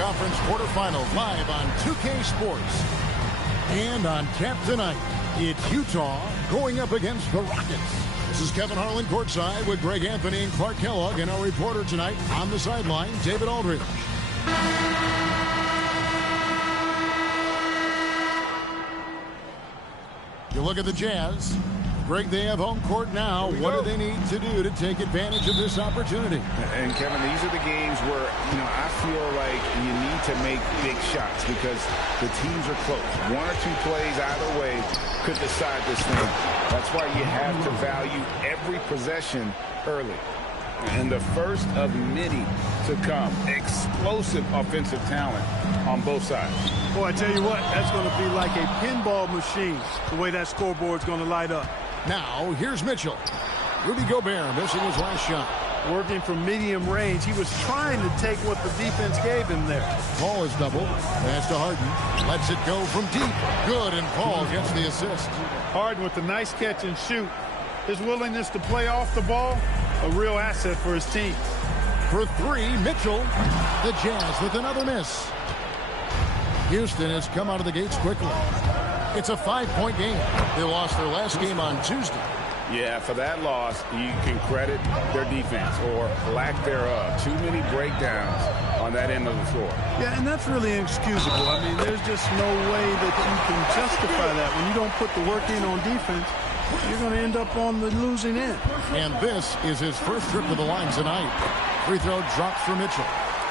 Conference quarterfinals live on 2K Sports. And on tap tonight, it's Utah going up against the Rockets. This is Kevin Harlan courtside with Greg Anthony and Clark Kellogg, and our reporter tonight on the sideline, David Aldridge. You look at the Jazz. Greg, they have home court now. What do they need to do to take advantage of this opportunity? And, Kevin, these are the games where, I feel like you need to make big shots because the teams are close. One or two plays either way could decide this thing. That's why you have to value every possession early. And the first of many to come. Explosive offensive talent on both sides. Boy, I tell you what, that's going to be like a pinball machine, the way that scoreboard's going to light up. Now, here's Mitchell. Rudy Gobert missing his last shot. Working from medium range, he was trying to take what the defense gave him there. Paul is doubled. Pass to Harden. Lets it go from deep. Good, and Paul gets the assist. Harden with the nice catch and shoot. His willingness to play off the ball, a real asset for his team. For three, Mitchell. The Jazz with another miss. Houston has come out of the gates quickly. It's a 5-point game. They lost their last game on Tuesday. Yeah, for that loss, you can credit their defense or lack thereof. Too many breakdowns on that end of the floor. Yeah, and that's really inexcusable. I mean, there's just no way that you can justify that. When you don't put the work in on defense, you're going to end up on the losing end. And this is his first trip to the line tonight. Free throw drops for Mitchell.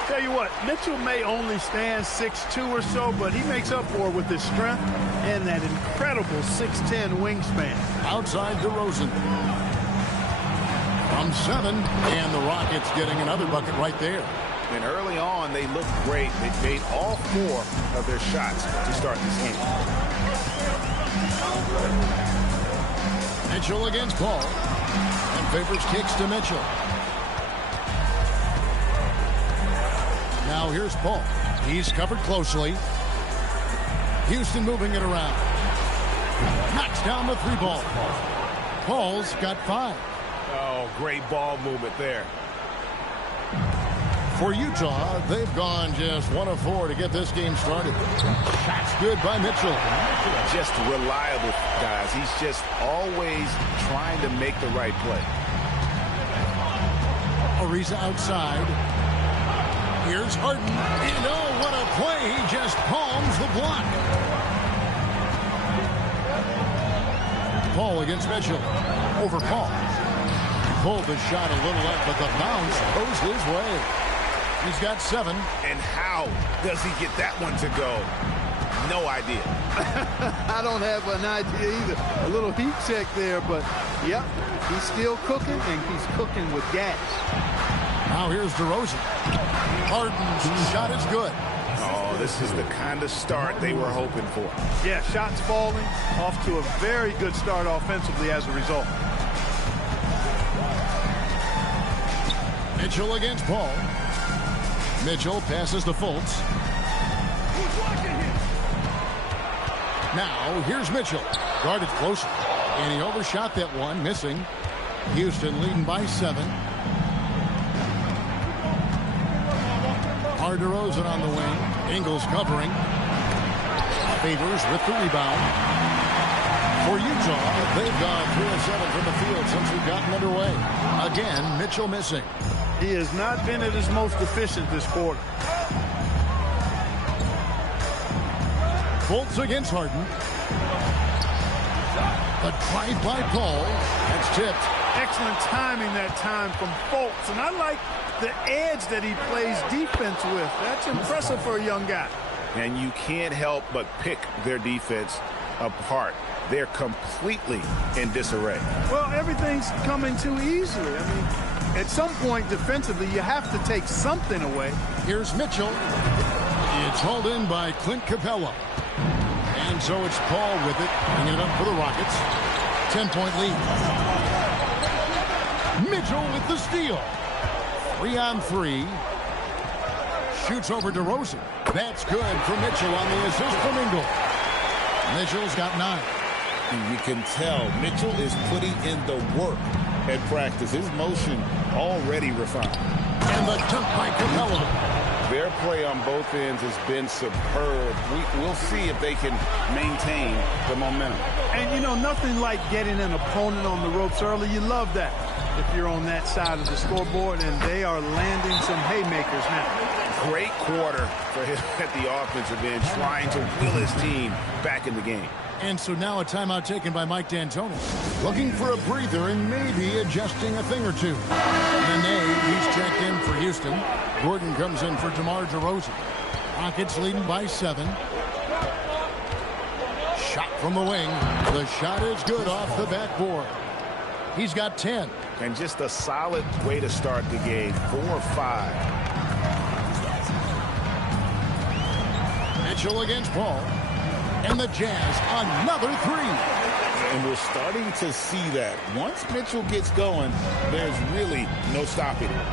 Tell you what, Mitchell may only stand 6'2" or so, but he makes up for it with his strength and that incredible 6'10" wingspan. Outside DeRozan. From 7, and the Rockets getting another bucket right there. And early on, they looked great. They made all 4 of their shots to start this game. Mitchell against Paul. And Favors kicks to Mitchell. Now here's Paul. He's covered closely. Houston moving it around. Knocks down the 3 ball. Paul's got 5. Oh, great ball movement there. For Utah, they've gone just 1 of 4 to get this game started. Shots good by Mitchell. Just reliable, guys. He's just always trying to make the right play. Ariza outside. Here's Harden. And oh, what a play. He just palms the block. Paul against Mitchell. Over Paul. Pulled the shot a little up, but the bounce goes his way. He's got 7. And how does he get that one to go? No idea. I don't have an idea either. A little heat check there, but, yep, he's still cooking, and he's cooking with gas. Now here's DeRozan. Harden's shot is good. Oh, this is the kind of start they were hoping for. Yeah, shots falling. Off to a very good start offensively as a result. Mitchell against Paul. Mitchell passes to Fultz. Now here's Mitchell. Guarded closer. And he overshot that one, missing. Houston leading by 7. DeRozan on the wing. Ingles covering. Favors with the rebound. For Utah, they've gone 3 of 7 from the field since we've gotten underway. Again, Mitchell missing. He has not been at his most efficient this quarter. Fultz against Harden. The drive by Paul. That's tipped. Excellent timing that time from Fultz. And I like the edge that he plays defense with. That's impressive for a young guy. And you can't help but pick their defense apart. They're completely in disarray. Well, everything's coming too easily. I mean, at some point defensively, you have to take something away. Here's Mitchell. It's hauled in by Clint Capella. And so it's Paul with it, bringing it up for the Rockets. 10-point lead. Mitchell with the steal. 3-on-3. Shoots over DeRozan. That's good for Mitchell on the assist from Ingles. Mitchell's got 9. And you can tell Mitchell is putting in the work at practice. His motion already refined. And the dunk by Capella. Their play on both ends has been superb. We'll see if they can maintain the momentum. And, you know, nothing like getting an opponent on the ropes early. You love that if you're on that side of the scoreboard, and they are landing some haymakers now. Great quarter for him at the offensive end, trying to will his team back in the game. And so now a timeout taken by Mike D'Antoni. Looking for a breather and maybe adjusting a thing or two. Nene, he's checked in for Houston. Gordon comes in for DeMar DeRozan. Rockets leading by 7. Shot from the wing. The shot is good off the backboard. He's got 10. And just a solid way to start the game. 4-5. Mitchell against Paul. And the Jazz, another 3. And we're starting to see that. Once Mitchell gets going, there's really no stopping him.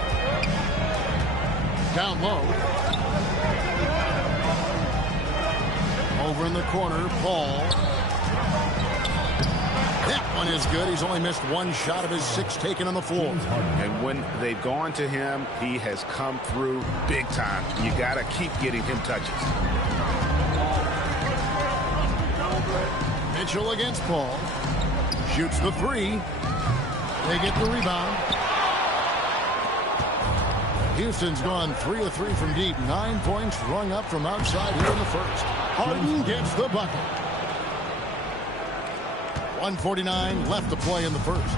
Down low. Over in the corner, Paul. That one is good. He's only missed 1 shot of his 6 taken on the floor. And when they've gone to him, he has come through big time. You got to keep getting him touches. Mitchell against Paul. Shoots the 3. They get the rebound. Houston's gone 3 of 3 from deep. 9 points rung up from outside here in the first. Harden gets the bucket. 1:49 left to play in the first.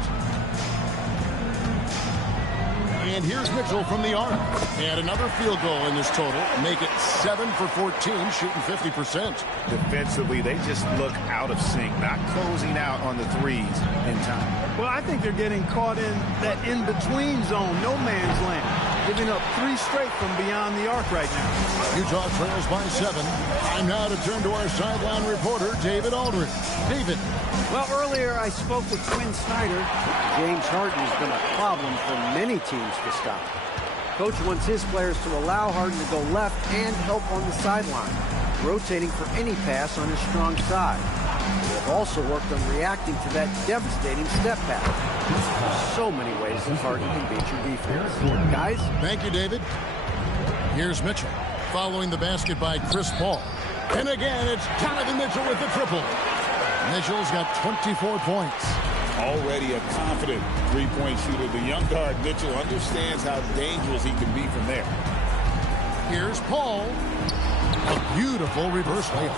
And here's Mitchell from the arc. And another field goal in this total. Make it 7 for 14, shooting 50%. Defensively, they just look out of sync, not closing out on the threes in time. Well, I think they're getting caught in that in-between zone, no man's land, giving up 3 straight from beyond the arc right now. Utah trails by 7. Time now to turn to our sideline reporter, David Aldridge. David. Well, earlier I spoke with Quinn Snyder. James Harden has been a problem for many teams to stop. Coach wants his players to allow Harden to go left and help on the sideline, rotating for any pass on his strong side. They have also worked on reacting to that devastating step back. There's so many ways that Harden can beat your defense. Guys? Thank you, David. Here's Mitchell, following the basket by Chris Paul. And again, it's Donovan Mitchell with the triple. Mitchell's got 24 points. Already a confident three-point shooter. The young guard, Mitchell, understands how dangerous he can be from there. Here's Paul. A beautiful reverse layup.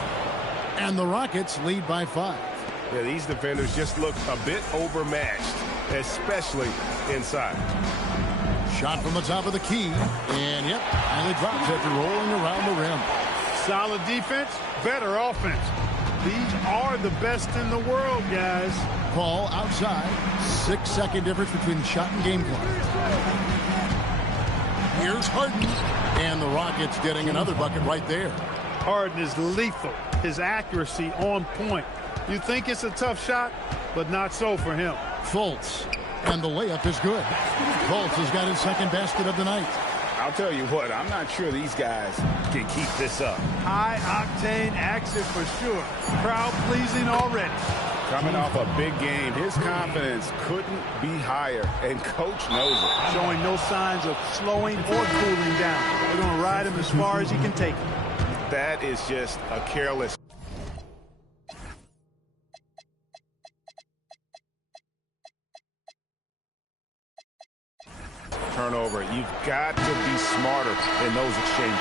And the Rockets lead by 5. Yeah, these defenders just look a bit overmatched, especially inside. Shot from the top of the key. And, yep, finally drops after rolling around the rim. Solid defense, better offense. These are the best in the world, guys. Paul outside. 6-second difference between shot and game clock. Here's Harden. And the Rockets getting another bucket right there. Harden is lethal. His accuracy on point. You think it's a tough shot, but not so for him. Fultz. And the layup is good. Fultz has got his second basket of the night. I'll tell you what, I'm not sure these guys can keep this up. High-octane action for sure. Crowd-pleasing already. Coming off a big game, his confidence couldn't be higher, and Coach knows it. Showing no signs of slowing or cooling down. They're going to ride him as far as he can take him. That is just a careless. Turnover. You've got to be smarter in those exchanges.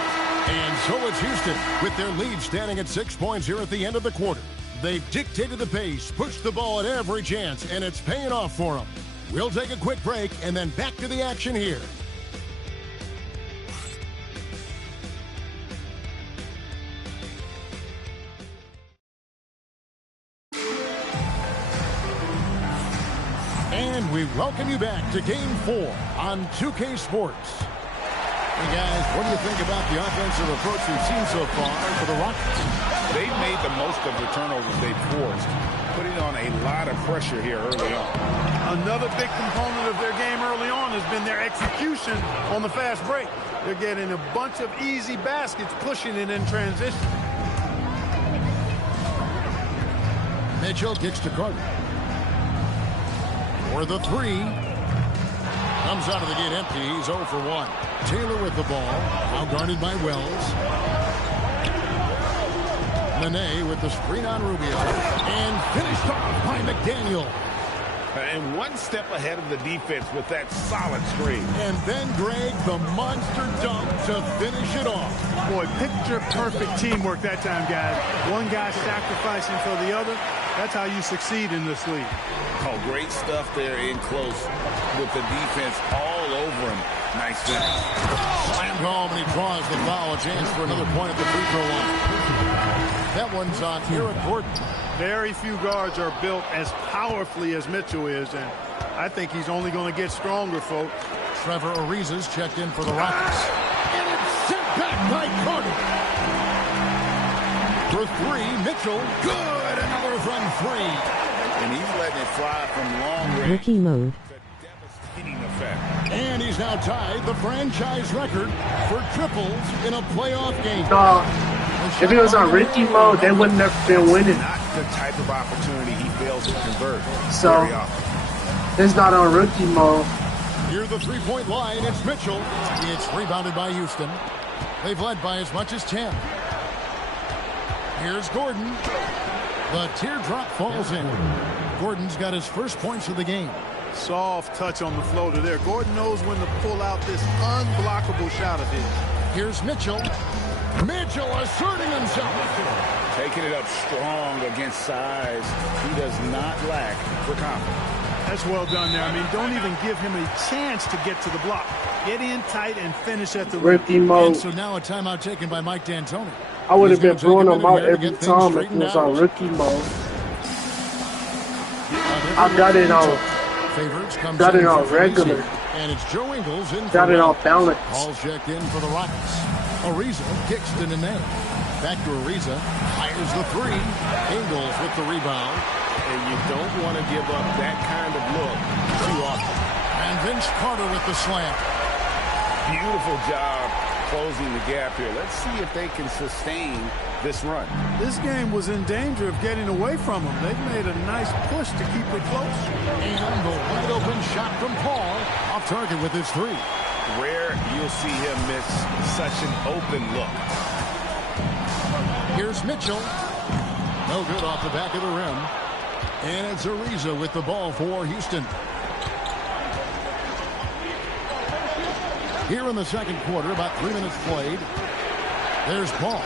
And so it's Houston with their lead standing at 6 points here at the end of the quarter. They've dictated the pace, pushed the ball at every chance, and it's paying off for them. We'll take a quick break and then back to the action here. And we welcome you back to Game 4 on 2K Sports. Hey guys, what do you think about the offensive approach we've seen so far for the Rockets? They've made the most of the turnovers they've forced, putting on a lot of pressure here early on. Another big component of their game early on has been their execution on the fast break. They're getting a bunch of easy baskets, pushing it in transition. Mitchell kicks to Carter. For the 3. Comes out of the gate empty. He's 0 for 1. Taylor with the ball. Now guarded by Wells. Nene with the screen on Rubio. And finished off by McDaniel. And one step ahead of the defense with that solid screen. And then, Greg, the monster dunk to finish it off. Boy, picture-perfect teamwork that time, guys. One guy sacrificing for the other. That's how you succeed in this league. Oh, great stuff there in close with the defense all over him. Nice finish. Slam home, and he draws the foul. A chance for another point at the free throw line. That one's on Eric Gordon. Very few guards are built as powerfully as Mitchell is, and I think he's only going to get stronger, folks. Trevor Ariza's checked in for the Rockets. And it's sent back by Carter. For three, Mitchell. Good. Another from three. And he's letting it fly from long range. Rookie mode. Devastating effect. And he's now tied the franchise record for triples in a playoff game. No, if it was on rookie mode, they wouldn't have been winning. Not the type of opportunity he fails to convert So, very often. it's not on rookie mode. Near the three-point line, it's Mitchell. It's rebounded by Houston. They've led by as much as 10. Here's Gordon. The teardrop falls in. Gordon's got his first points of the game. Soft touch on the floater there. Gordon knows when to pull out this unblockable shot of his. Here's Mitchell. Mitchell asserting himself. Taking it up strong against size. He does not lack for confidence. That's well done there. I mean, don't even give him a chance to get to the block. Get in tight and finish at the rim. Rookie mode. And so now a timeout taken by Mike D'Antoni. I would have He's been gonna take blowing a them minute out here to every get things time if it straightened was on out. rookie mode. I got it on. Favors comes Got in it on for regular. Ariza. And it's Joe Ingles in Got for it on Wells. balance. All checked in for the Rockets. Ariza kicks to Nene. Back to Ariza. Fires the three. Ingles with the rebound. And you don't want to give up that kind of look too often. And Vince Carter with the slam. Beautiful job closing the gap here. Let's see if they can sustain this run. This game was in danger of getting away from them. They've made a nice push to keep it close. And the wide open shot from Paul. Off target with his three. Rare you'll see him miss such an open look. Here's Mitchell. No good off the back of the rim. And it's Ariza with the ball for Houston. Here in the second quarter, about 3 minutes played. There's Paul.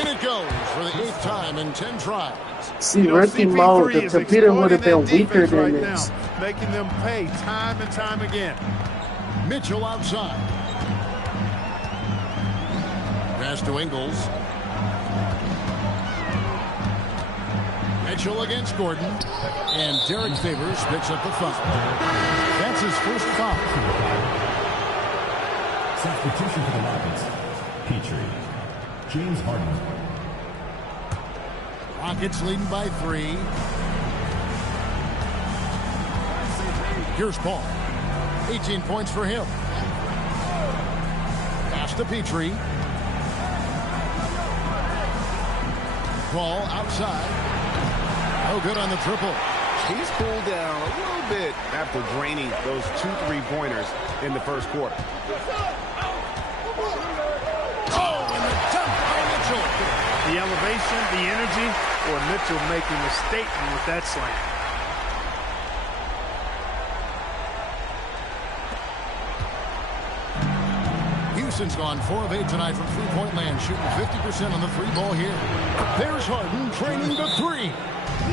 In it goes for the 8th time in 10 tries. See, rookie mode, the computer would have been weaker than right this. now, making them pay time and time again. Mitchell outside. Pass to Ingles. Mitchell against Gordon. And Derek Favors picks up the foul. That's his first foul. Substitution for the Rockets. Petrie. James Harden. Rockets leading by 3. Here's Paul. 18 points for him. Pass to Petrie. Paul outside. No good on the triple. He's cooled down a little bit after draining those 2 3-pointers in the first quarter. Oh, and the dunk by Mitchell. The elevation, the energy, or Mitchell making a statement with that slam. Houston's gone 4 of 8 tonight from three-point land, shooting 50% on the three ball here. There's Harden training to 3.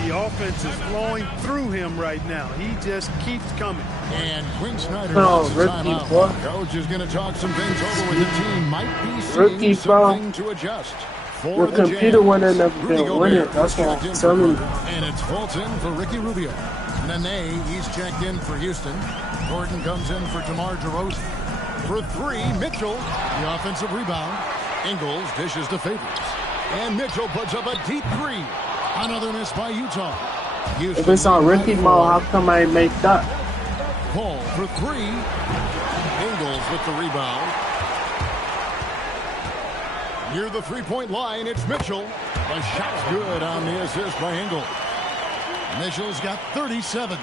The offense is flowing through him right now. He just keeps coming. And Quinn Snyder No, wants a rookie, timeout. bro. Coach is going to talk some things over with the team. Might be Rookie, seeing bro. something to adjust. For The the computer Jazz. wouldn't have Rudy been Gobert winning. That's is what checked in I'm for telling you. Gordon. And it's Fulton for Ricky Rubio. Nene, he's checked in for Houston. Gordon comes in for DeMar DeRozan. For 3, Mitchell, the offensive rebound. Ingles dishes to Favors. And Mitchell puts up a deep 3. Another miss by Utah. Houston If it's on leading rookie by mode, 4. how come I ain't make that? Paul for 3. Ingles with the rebound. Near the three-point line, it's Mitchell. The shot's good on the assist by Ingles. Mitchell's got 37.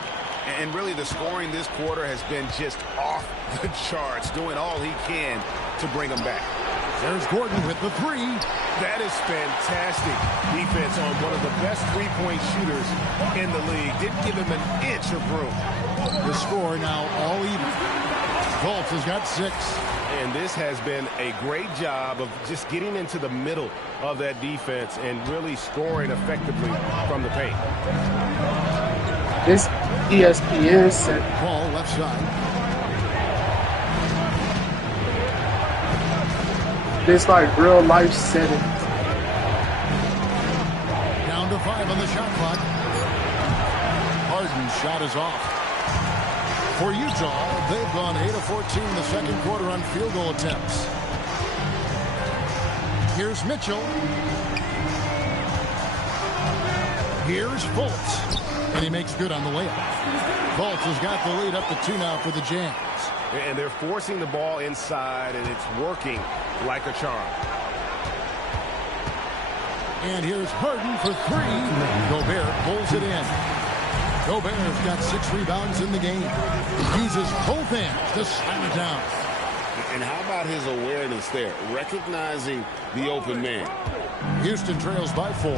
And really the scoring this quarter has been just off the charge, doing all he can to bring them back. There's Gordon with the three. That is fantastic defense on one of the best three-point shooters in the league. Didn't give him an inch of room. The score now all even. Fultz has got 6. And this has been a great job of just getting into the middle of that defense and really scoring effectively from the paint. This ESPN set. Paul left side. This like real life setting. Down to 5 on the shot clock. Harden's shot is off. For Utah, they've gone 8 of 14 in the second quarter on field goal attempts. Here's Mitchell. Here's Fultz. And he makes good on the layup. Fultz has got the lead up to 2 now for the Jams. And they're forcing the ball inside, and it's working like a charm. And here's Harden for 3. Gobert pulls it in. Gobert's got 6 rebounds in the game. He uses both hands to slam it down. And how about his awareness there, recognizing the open man? Houston trails by 4.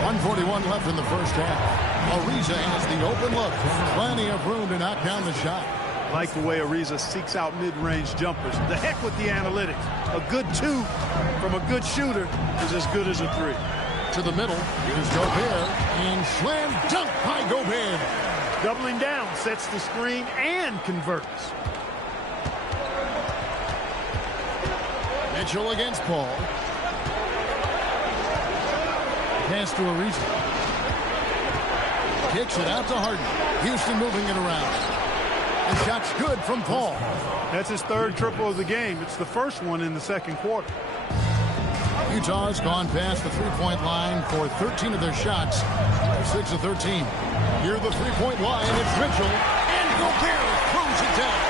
141 left in the first half. Ariza has the open look. Plenty of room to knock down the shot. Like the way Ariza seeks out mid-range jumpers. The heck with the analytics. A good 2 from a good shooter is as good as a 3. To the middle, here's Gobert, and slam dunk by Gobert. Doubling down, sets the screen, and converts. Mitchell against Paul. Pass to Ariza. Kicks it out to Harden. Houston moving it around. The shot's good from Paul. That's his 3rd triple of the game. It's the first one in the second quarter. Utah's gone past the three-point line for 13 of their shots. They're 6 of 13. Near the three-point line, it's Mitchell. And Gobert throws it down.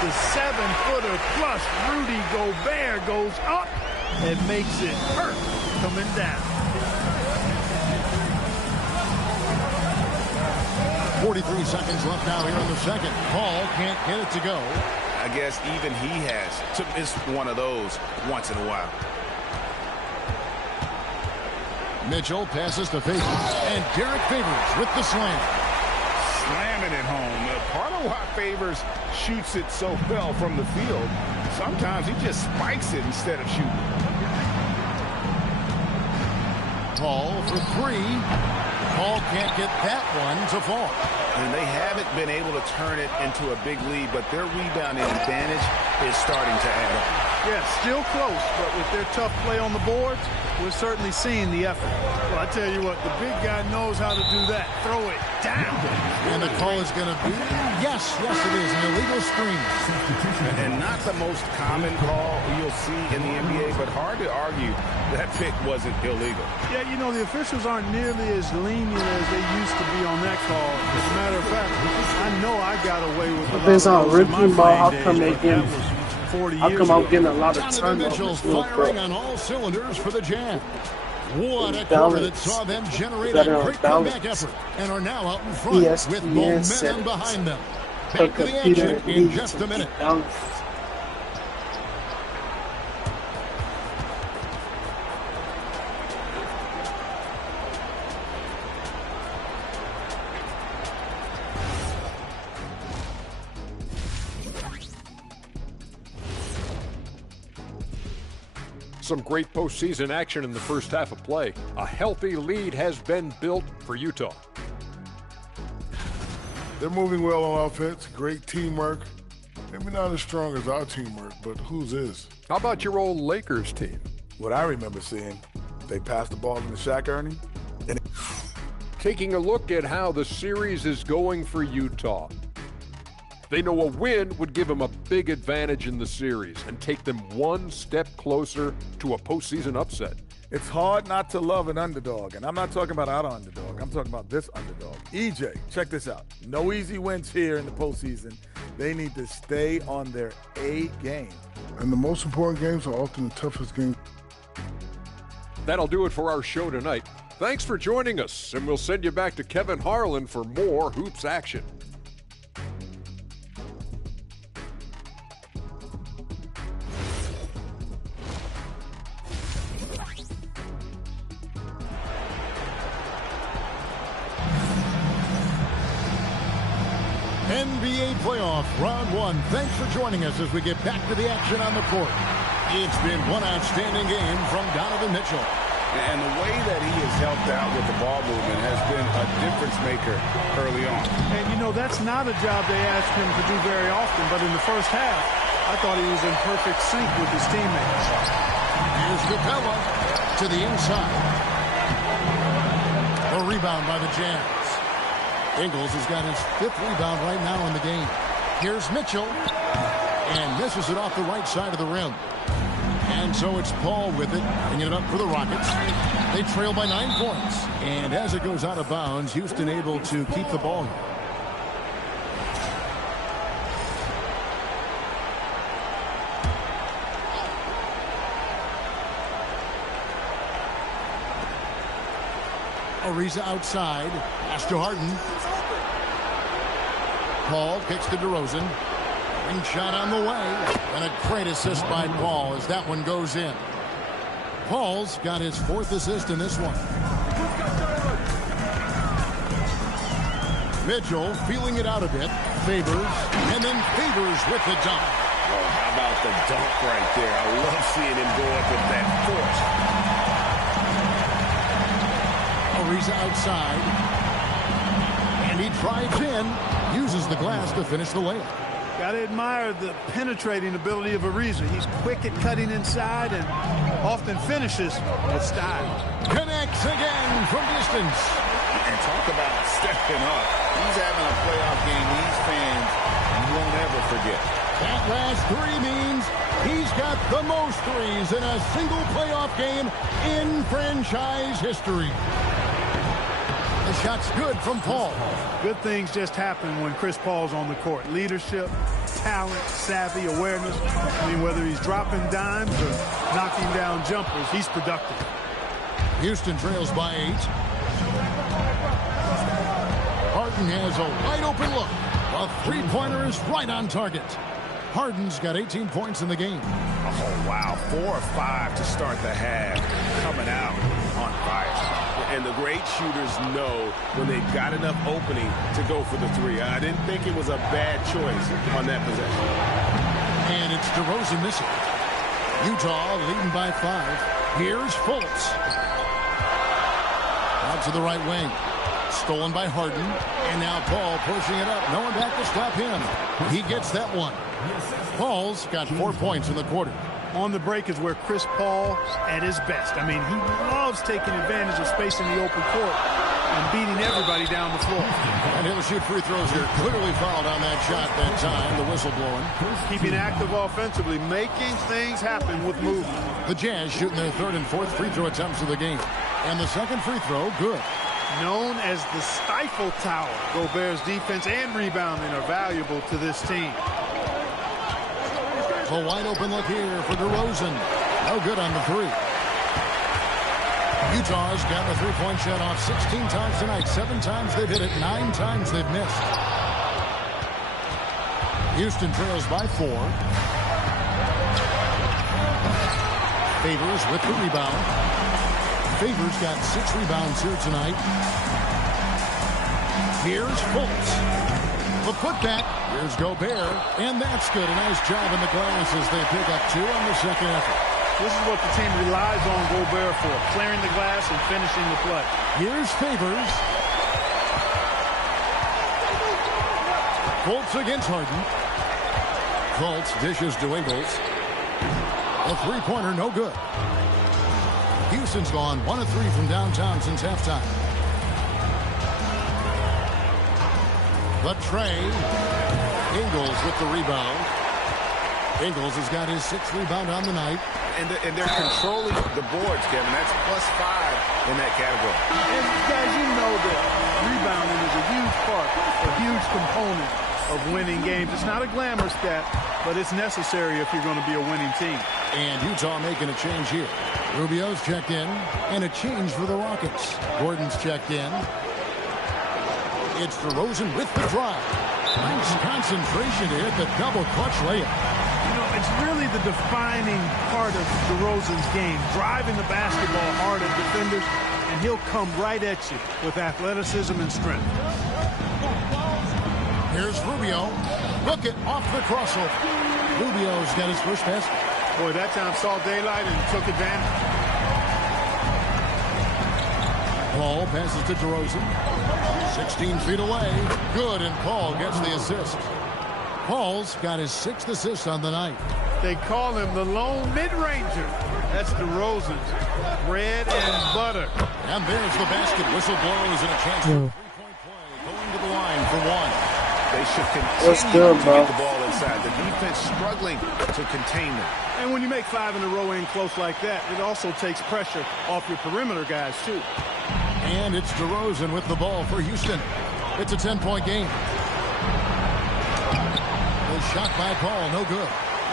The 7-footer plus Rudy Gobert goes up and makes it hurt coming down. 43 seconds left now here in the second. Paul can't get it to go. I guess even he has to miss one of those once in a while. Mitchell passes to Favors, and Derek Favors with the slam. Slamming it home. Part of why Favors shoots it so well from the field, sometimes he just spikes it instead of shooting. Paul for 3. Paul can't get that one to fall. And they haven't been able to turn it into a big lead, but their rebounding advantage is starting to add up. Yeah, still close, but with their tough play on the boards, we're certainly seeing the effort. Well, I tell you what, the big guy knows how to do that. Throw it down. And the call is going to be, yes, it is, an illegal screen. And not the most common call you'll see in the NBA, but hard to argue that pick wasn't illegal. Yeah, you know, the officials aren't nearly as lenient as they used to be on that call. As a matter of fact, I know I got away with a lot There's of on those in my rookie ball. How playing come days, they but getting? that was 40 How years come I'm ago. getting a lot of Donovan Mitchell's turnovers? firing on all cylinders for the Jam. What a quarter that saw them generate a great comeback effort and are now out in front with momentum behind them. Back to the action in just a minute. Some great postseason action in the first half of play. A healthy lead has been built for Utah. They're moving well on offense, great teamwork. Maybe not as strong as our teamwork, but whose is? How about your old Lakers team? What I remember seeing, they passed the ball into Shaq Ernie. Taking a look at how the series is going for Utah. They know a win would give them a big advantage in the series and take them one step closer to a postseason upset. It's hard not to love an underdog, and I'm not talking about our underdog. I'm talking about this underdog. EJ, check this out. No easy wins here in the postseason. They need to stay on their A game. And the most important games are often the toughest games. That'll do it for our show tonight. Thanks for joining us, and we'll send you back to Kevin Harlan for more hoops action. NBA playoff round 1. Thanks for joining us as we get back to the action on the court. It's been one outstanding game from Donovan Mitchell. And the way that he has helped out with the ball movement has been a difference maker early on. And, you know, that's not a job they asked him to do very often. But in the first half, I thought he was in perfect sync with his teammates. Here's Capella to the inside. A rebound by the Jazz. Ingles has got his 5th rebound right now in the game. Here's Mitchell. And misses it off the right side of the rim. And so it's Paul with it, bringing it up for the Rockets. They trail by 9 points. And as it goes out of bounds, Houston able to keep the ball here. Ariza outside. Pass to Harden. Paul kicks to DeRozan. And shot on the way. And a great assist by Paul as that one goes in. Paul's got his 4th assist in this one. Mitchell feeling it out a bit. Favors. And then Favors with the dunk. Well, how about the dunk right there? I love seeing him go up with that force. Ariza outside. And he drives in. Uses the glass to finish the layup. Got to admire the penetrating ability of Ariza. He's quick at cutting inside and often finishes with style. Connects again from distance. And talk about stepping up. He's having a playoff game these fans won't ever forget. That last 3 means he's got the most threes in a single playoff game in franchise history. The shot's good from Paul. Good things just happen when Chris Paul's on the court. Leadership, talent, savvy, awareness. I mean, whether he's dropping dimes or knocking down jumpers, he's productive. Houston trails by 8. Harden has a wide open look. A 3-pointer is right on target. Harden's got 18 points in the game. Oh, wow. 4 or 5 to start the half. Coming out on fire. And the great shooters know when they've got enough opening to go for the 3. I didn't think it was a bad choice on that possession. And it's DeRozan missing. Utah leading by 5. Here's Fultz. Out to the right wing. Stolen by Harden. And now Paul pushing it up. No one back to stop him. He gets that one. Paul's got 4 points in the quarter. On the break is where Chris Paul at his best. I mean, he loves taking advantage of space in the open court and beating everybody down the floor. And he'll shoot free throws here. Clearly fouled on that shot that time. The whistle blowing. Keeping active offensively, making things happen with movement. The Jazz shooting their 3rd and 4th free throw attempts of the game. And the 2nd free throw, good. Known as the Stifle Tower, Gobert's defense and rebounding are valuable to this team. A wide open look here for DeRozan. No good on the 3. Utah's got the 3-point shot off 16 times tonight. 7 times they've hit it. 9 times they've missed. Houston trails by 4. Favors with the rebound. Favors got 6 rebounds here tonight. Here's Fultz. The putback. Here's Gobert. And that's good. A nice job in the glass as they pick up 2 on the second effort. This is what the team relies on Gobert for. Clearing the glass and finishing the play. Here's Favors. Fultz against Harden. Fultz dishes to Ingles. A 3-pointer, no good. Houston's gone 1 of 3 from downtown since halftime. The tray. Ingles with the rebound. Ingles has got his 6th rebound on the night. And they're controlling the boards, Kevin. That's +5 in that category. And guys, you know that rebounding is a huge part, a huge component of winning games. It's not a glamour stat, but it's necessary if you're going to be a winning team. And Utah making a change here. Rubio's checked in, and a change for the Rockets. Gordon's checked in. It's DeRozan with the drive. Nice concentration to hit the double clutch layup. You know, it's really the defining part of DeRozan's game, driving the basketball hard at defenders, and he'll come right at you with athleticism and strength. Here's Rubio. Look it off the crossover. Rubio's got his first basket. Boy, that time saw daylight and took advantage. Paul passes to DeRozan. 16 feet away. Good, and Paul gets the assist. Paul's got his 6th assist on the night. They call him the lone mid-ranger. That's DeRozan's bread and butter. And there's the basket. Whistle blows and a chance for a three-point play. Going to the line for one. They should continue to get the ball inside. The defense struggling to contain them. And when you make 5 in a row in close like that, it also takes pressure off your perimeter guys, too. And it's DeRozan with the ball for Houston. It's a 10-point game. The shot by Paul, no good.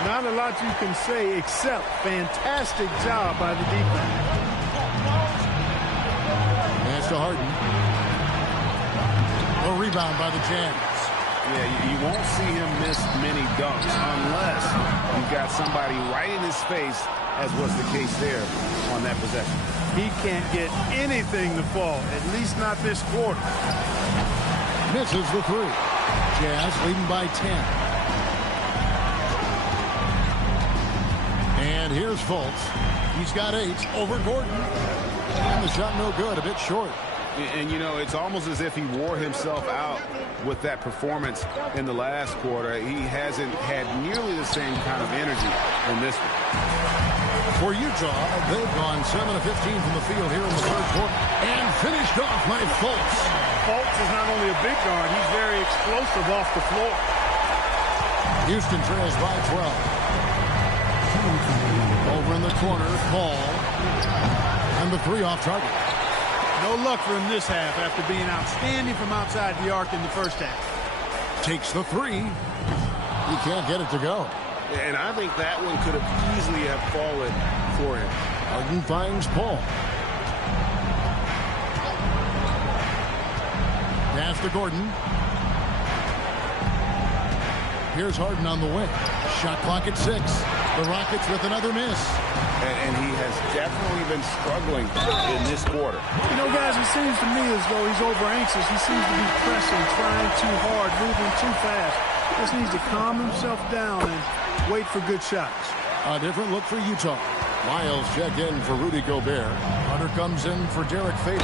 Not a lot you can say except fantastic job by the defense. Pass to Harden. A rebound by the Jazz. Yeah, you won't see him miss many dunks unless you've got somebody right in his face, as was the case there on that possession. He can't get anything to fall, at least not this quarter. Misses the 3. Jazz leading by 10. And here's Fultz. He's got 8 over Gordon. And the shot no good, a bit short. And, you know, it's almost as if he wore himself out with that performance in the last quarter. He hasn't had nearly the same kind of energy in this one. For Utah, they've gone 7 of 15 from the field here in the third quarter. And finished off by Fultz. Fultz is not only a big guard, he's very explosive off the floor. Houston trails by 12. Over in the corner, Paul. And the 3 off target. No luck for him this half after being outstanding from outside the arc in the first half. Takes the 3. He can't get it to go. And I think that one could have easily have fallen for him. Harden finds Paul. Pass to Gordon. Here's Harden on the wing. Shot clock at 6. The Rockets with another miss. And he has definitely been struggling in this quarter. You know, guys, it seems to me as though he's over anxious. He seems to be pressing, trying too hard, moving too fast. Just needs to calm himself down and wait for good shots. A different look for Utah. Miles checked in for Rudy Gobert. Hunter comes in for Derek Favors.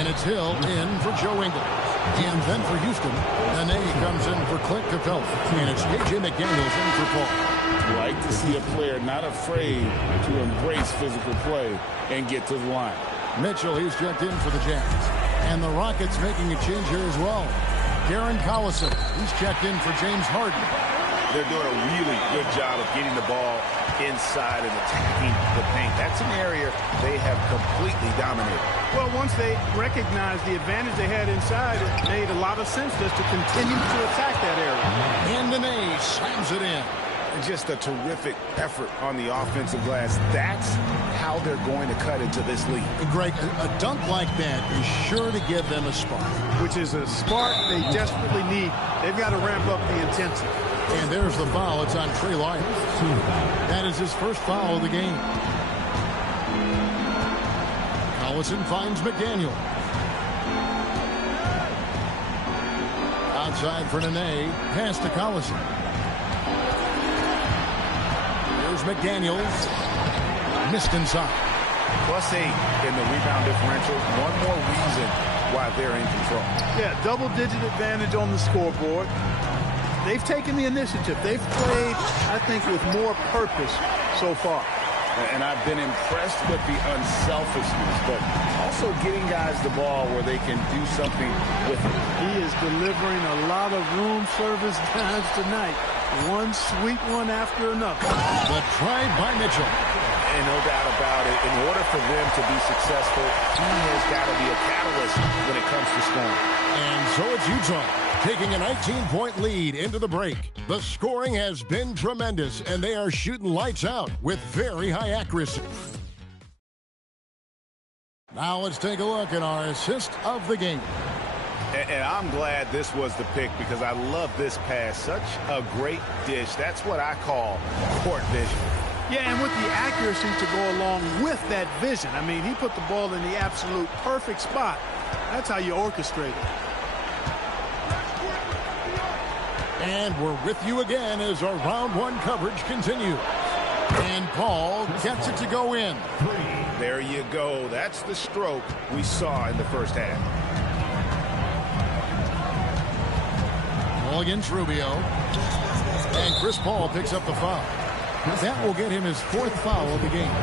And it's Hill in for Joe Ingles. And then for Houston, Nene comes in for Clint Capella. And it's KJ McDaniels in for Paul. Like to see a player not afraid to embrace physical play and get to the line. Mitchell, he's checked in for the Jazz. And the Rockets making a change here as well. Darren Collison, he's checked in for James Harden. They're doing a really good job of getting the ball inside and attacking the paint. That's an area they have completely dominated. Well, once they recognized the advantage they had inside, it made a lot of sense just to continue to attack that area. And Nene slams it in. Just a terrific effort on the offensive glass. That's how they're going to cut into this league. Greg, a dunk like that is sure to give them a spark. Which is a spark they desperately need. They've got to ramp up the intensity. And there's the foul. It's on Trey Lyles. That is his first foul of the game. Collison finds McDaniel. Outside for Nene. Pass to Collison. Here's McDaniels. Missed inside. +8 in the rebound differential. One more reason why they're in control. Yeah, double-digit advantage on the scoreboard. They've taken the initiative. They've played, I think, with more purpose so far. And I've been impressed with the unselfishness, but also getting guys the ball where they can do something with it. He is delivering a lot of room service times tonight. One sweet one after another. The try by Mitchell. And no doubt about it, in order for them to be successful, he has got to be a catalyst when it comes to scoring. And so it's Utah taking a 19-point lead into the break. The scoring has been tremendous, and they are shooting lights out with very high accuracy. Now let's take a look at our assist of the game. And I'm glad this was the pick because I love this pass. Such a great dish. That's what I call court vision. Yeah, and with the accuracy to go along with that vision. I mean, he put the ball in the absolute perfect spot. That's how you orchestrate it. And we're with you again as our round one coverage continues. And Paul gets it to go in. There you go. That's the stroke we saw in the first half. Ball against Rubio. And Chris Paul picks up the foul. That will get him his fourth foul of the game.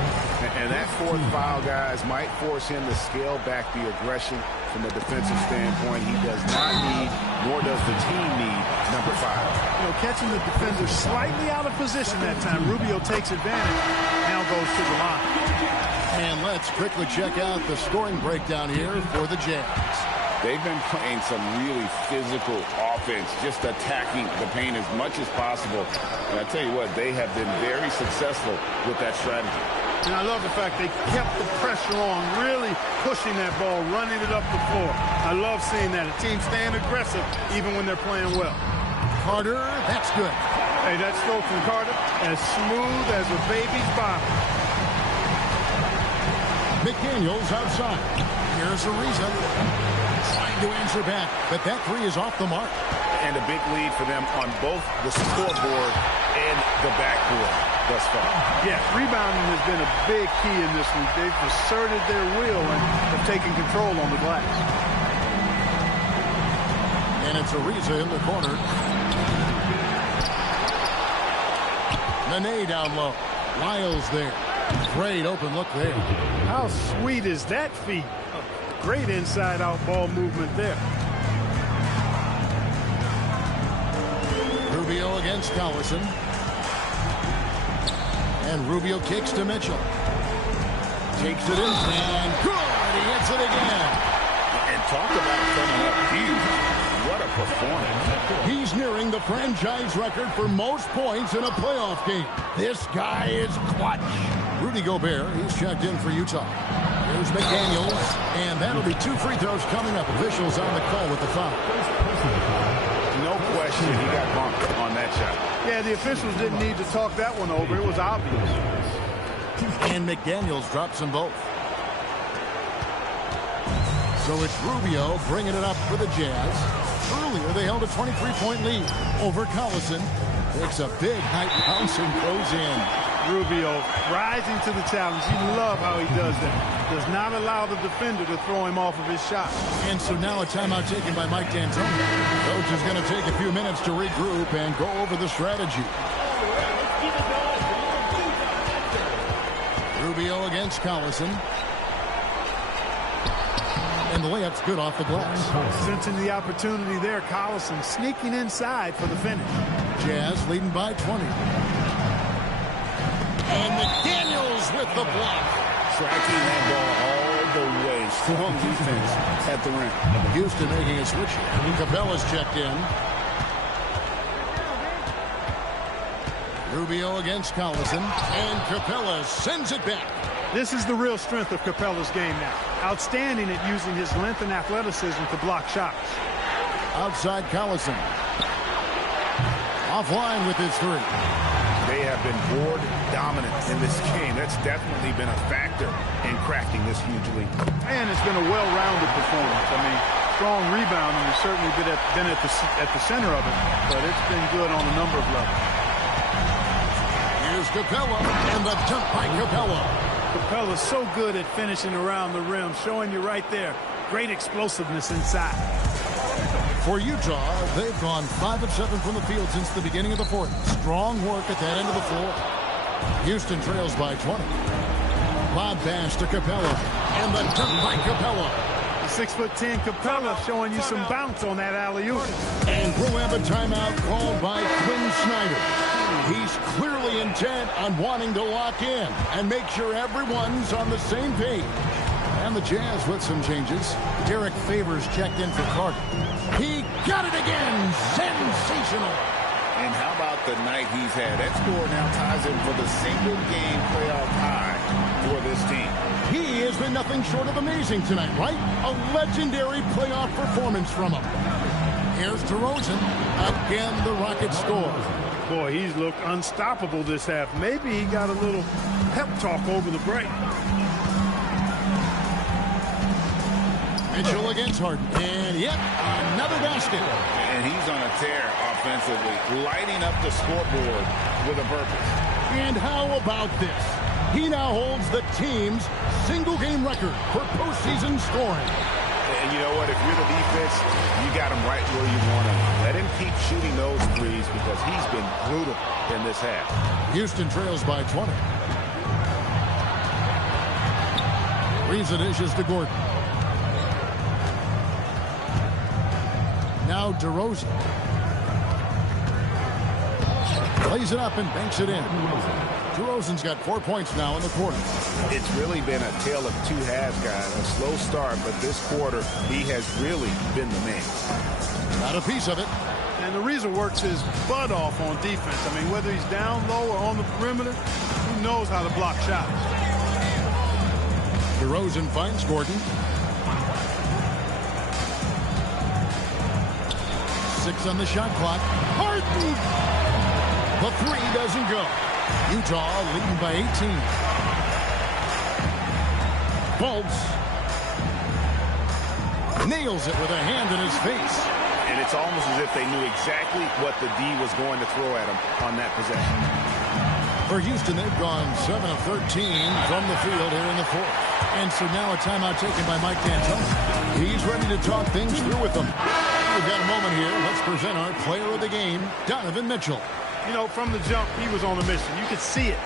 And that fourth foul, guys, might force him to scale back the aggression from a defensive standpoint. He does not need, nor does the team need, number 5. You know, catching the defender slightly out of position that time. Rubio takes advantage. Now goes to the line. And let's quickly check out the scoring breakdown here for the Jazz. They've been playing some really physical offense, just attacking the paint as much as possible. And I tell you what, they have been very successful with that strategy. And I love the fact they kept the pressure on, really pushing that ball, running it up the floor. I love seeing that. A team staying aggressive even when they're playing well. Carter, that's good. Hey, that stroke from Carter, as smooth as a baby's bottom. McDaniels outside. Here's Ariza. Trying to answer back, but that three is off the mark. And a big lead for them on both the scoreboard and the backboard thus far. Yeah, rebounding has been a big key in this one. They've asserted their will and have taken control on the glass. And it's Ariza in the corner. Nene down low. Lyles there. Great open look there. How sweet is that feed? Great inside-out ball movement there. Rubio against Collison. And Rubio kicks to Mitchell. Takes it in, and good! He hits it again. And talk about coming up huge. What a performance. He's nearing the franchise record for most points in a playoff game. This guy is clutch. Rudy Gobert, he's checked in for Utah. Here's McDaniels, and that'll be 2 free throws coming up. Officials on the call with the foul. No question he got bumped on that shot. Yeah, the officials didn't need to talk that one over. It was obvious. And McDaniels drops them both. So it's Rubio bringing it up for the Jazz. Earlier, they held a 23-point lead over Collison. Takes a big high bounce and goes in. Rubio rising to the challenge. You love how he does that. Does not allow the defender to throw him off of his shot. And so now a timeout taken by Mike D'Antoni. Coach is going to take a few minutes to regroup and go over the strategy. Rubio against Collison. And the layup's good off the glass. Sensing the opportunity there, Collison sneaking inside for the finish. Jazz leading by 20. And McDaniels with the block. Tracking that ball all the way. Strong defense at the rim. Houston making a switch. Capella's checked in. Rubio against Collison. And Capella sends it back. This is the real strength of Capella's game now. Outstanding at using his length and athleticism to block shots. Outside Collison. Offline with his three. They have been board dominant in this game. That's definitely been a factor in crafting this huge lead. And it's been a well-rounded performance. I mean, strong rebounding has certainly been at the center of it, but it's been good on a number of levels. Here's Capella, and the jump by Capella. Capella's so good at finishing around the rim, showing you right there. Great explosiveness inside. For Utah, they've gone 5 of 7 from the field since the beginning of the fourth. Strong work at that end of the floor. Houston trails by 20. Bob Bass to Capella, and the dunk by Capella. The 6'10" Capella showing you some bounce on that alley-oop. And we'll have a timeout called by Quinn Snyder. He's clearly intent on wanting to lock in and make sure everyone's on the same page. And the Jazz with some changes. Derek Favors checked in for Carter. He got it again. Sensational. And how about the night he's had? That score now ties him for the single-game playoff high for this team. He has been nothing short of amazing tonight, right? A legendary playoff performance from him. Here's DeRozan. Again, the Rockets score. Boy, he's looked unstoppable this half. Maybe he got a little pep talk over the break. Mitchell against Harden. And yet, another basket. And he's on a tear offensively, lighting up the scoreboard with a purpose. And how about this? He now holds the team's single-game record for postseason scoring. And you know what? If you're the defense, you got him right where you want him. Let him keep shooting those threes because he's been brutal in this half. Houston trails by 20. Ariza dishes to Gordon. Now DeRozan. Plays it up and banks it in. DeRozan's got 4 points now in the quarter. It's really been a tale of two halves, guys. A slow start, but this quarter, he has really been the man. Got a piece of it. And Ariza works his butt off on defense. I mean, whether he's down low or on the perimeter, he knows how to block shots. DeRozan finds Gordon. 6 on the shot clock. Harden! The three doesn't go. Utah leading by 18. Fultz nails it with a hand in his face. And it's almost as if they knew exactly what the D was going to throw at him on that possession. For Houston, they've gone 7 of 13 from the field here in the fourth. And so now a timeout taken by Mike D'Antoni. He's ready to talk things through with them. We've got a moment here. Let's present our player of the game, Donovan Mitchell. You know, from the jump, he was on a mission. You could see it.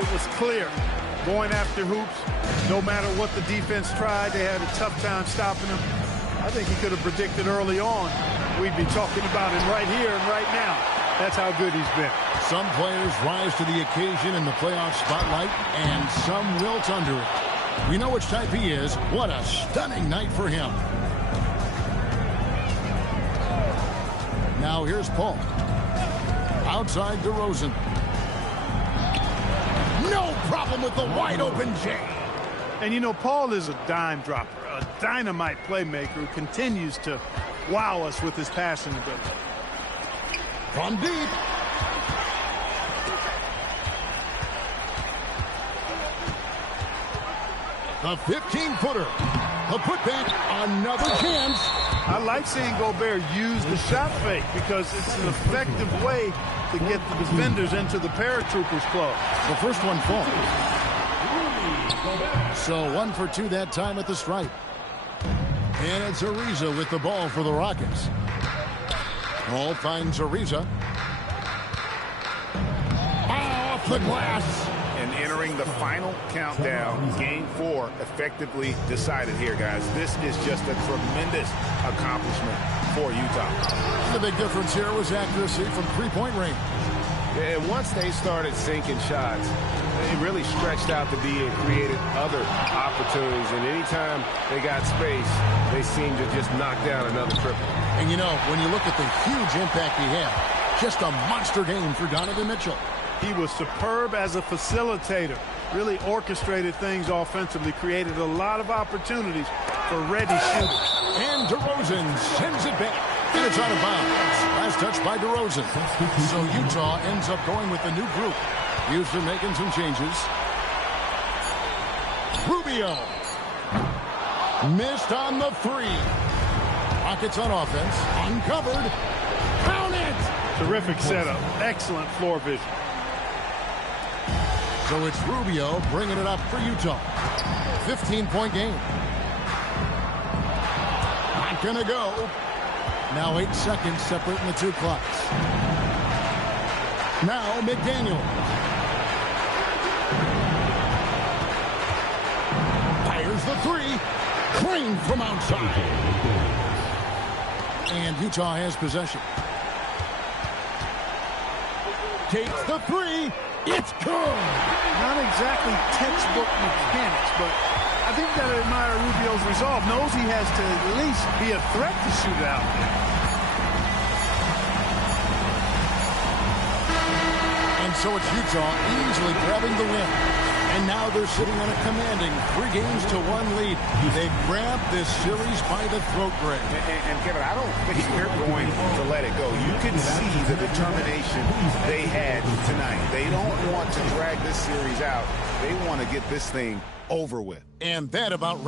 It was clear. Going after hoops, no matter what the defense tried, they had a tough time stopping him. I think he could have predicted early on we'd be talking about him right here and right now. That's how good he's been. Some players rise to the occasion in the playoff spotlight, and some wilt under it. We know which type he is. What a stunning night for him. Now here's Paul. Outside DeRozan. No problem with the wide-open J. And, you know, Paul is a dime dropper, a dynamite playmaker who continues to wow us with his passing ability. From deep. The 15-footer. The putback. Another chance. I like seeing Gobert use the shot fake because it's an effective way to get the defenders into the paratroopers club. The first one falls. So 1 for 2 that time at the stripe. And it's Ariza with the ball for the Rockets. Ball finds Ariza. Off the glass. And entering the final countdown, Game 4 effectively decided here, guys. This is just a tremendous accomplishment for Utah. The big difference here was accuracy from three-point range. And once they started sinking shots, they really stretched out the D and created other opportunities. And anytime they got space, they seemed to just knock down another triple. And, you know, when you look at the huge impact he had, just a monster game for Donovan Mitchell. He was superb as a facilitator, really orchestrated things offensively, created a lot of opportunities for ready shooters. And DeRozan sends it back. And it's out of bounds. Last touch by DeRozan. So Utah ends up going with the new group. Houston making some changes. Rubio. Missed on the three. Rockets on offense. Uncovered. Count it! Terrific setup. Excellent floor vision. So it's Rubio bringing it up for Utah. 15-point game. Not going to go. Now 8 seconds separating the two clocks. Now McDaniel. Fires the three. Crane from outside. And Utah has possession. takes the three. It's good. Not exactly textbook mechanics, but I think you got to admire Rubio's resolve. Knows he has to at least be a threat to shoot it out. And so it's Utah easily grabbing the win. And now they're sitting on a commanding 3-1 lead. They've grabbed this series by the throat, Greg. And Kevin, I don't think they're going to let it go. You can see the determination they had tonight. They don't want to drag this series out. They want to get this thing over with. And that about